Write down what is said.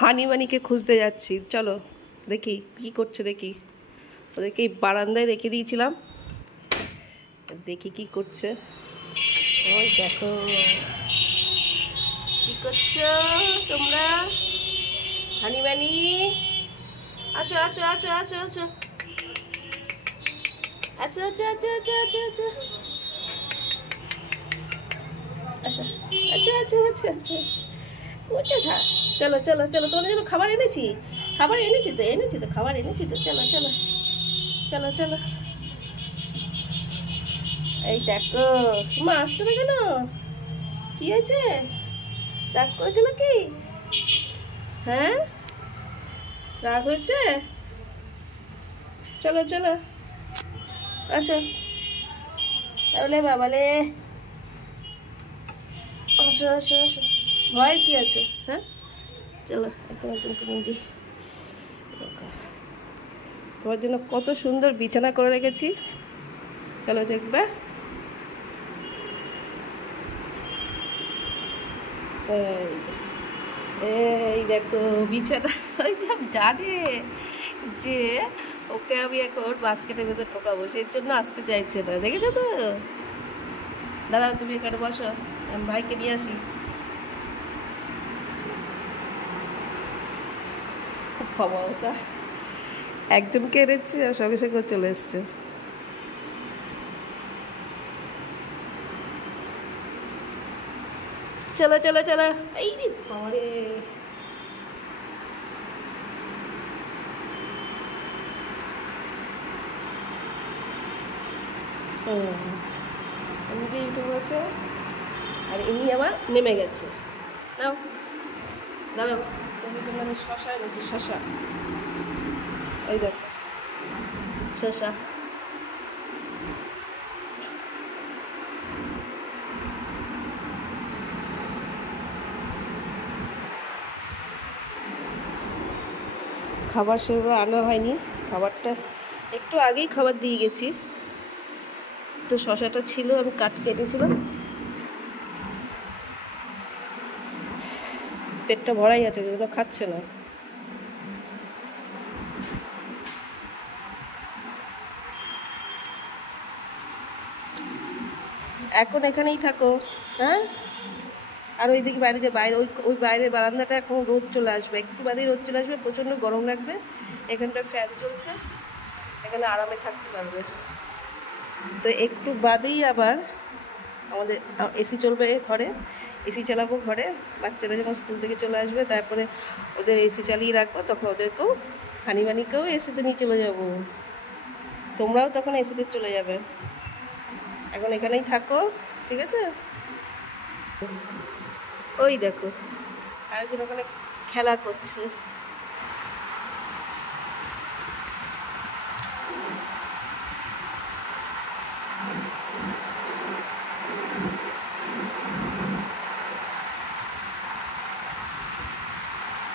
হানিবানিকে খুঁজতে যাচ্ছি, চলো দেখি কি করছে। দেখি ওদেরকে এই বারান্দায় রেখে দিয়েছিলাম, দেখি কি করছে। ওই দেখো কি করছো তোমরা। হানিবানি আসো আসো আসো আসো আসো আচ্ছা আচ্ছা আচ্ছা আচ্ছা আচ্ছা আচ্ছা আচ্ছা আচ্ছা আচ্ছা আচ্ছা আচ্ছা ওটা খা। চলো চলো চলো, তোমাদের জন্য খাবার এনেছি, খাবার এনেছি তো, এনেছি তো, খাবার এনেছি তো, চলো চলো চলো চলো। এই দেখো মা আসছো না কেন, কি হয়েছে, রাগ করেছো নাকি? হ্যাঁ রাগ হয়েছে, চলো চলো আচ্ছা তাহলে বাবালে আসো আসো আসো, ভয় কি আছে? হ্যাঁ চলো এখন একজনকে নিয়ে তোমার জন্য কত সুন্দর বিছানা করে রেখেছি, চলো দেখবে। এই দেখো বিছানা, জানে যে ওকে আমি এখন বাস্কেটের ভেতর ঢোকাবো, সেই জন্য আসতে চাইছে না, দেখেছো তো। দাঁড়াও তুমি এখানে বসো, আমি ভাইকে নিয়ে আসি। খুব ক্ষমতা, একজনকে এনেছি আর সঙ্গে সঙ্গে চলে এসছে। চলো চলো চলো, এই রে বাবারে। এদিকে ইউটিউব আছে আর ইনি আবার নেমে গেছে। নাও দাঁড়াও, ওদিকে মানে শশা এনেছি, শশা, এই দেখো শশা। খাবার সেভাবে আনা হয়নি, খাবারটা একটু আগেই খাবার দিয়ে গেছি, তো শশাটা ছিল আমি কেটেছিলাম, পেটটা ভরাই আছে, যেগুলো খাচ্ছে না। এখন এখানেই থাকো, হ্যাঁ। আর ওইদিকে বাইরে যে বাইরে ওই ওই বাইরের বারান্দাটা এখন রোদ চলে আসবে, একটু বাদেই রোদ চলে আসবে, প্রচণ্ড গরম লাগবে, এখানটা ফ্যান চলছে, এখানে আরামে থাকতে পারবে। তো একটু বাদেই আবার আমাদের এসি চলবে ঘরে, এসি চালাবো ঘরে, বাচ্চারা যখন স্কুল থেকে চলে আসবে তারপরে ওদের এসি চালিয়ে রাখবো, তখন ওদেরকেও হানিবানিকেও এসিতে নিয়ে চলে যাব, তোমরাও তখন এসিতে চলে যাবে। এখন এখানেই থাকো, ঠিক আছে। ওই দেখো আরেকজন ওখানে খেলা করছে।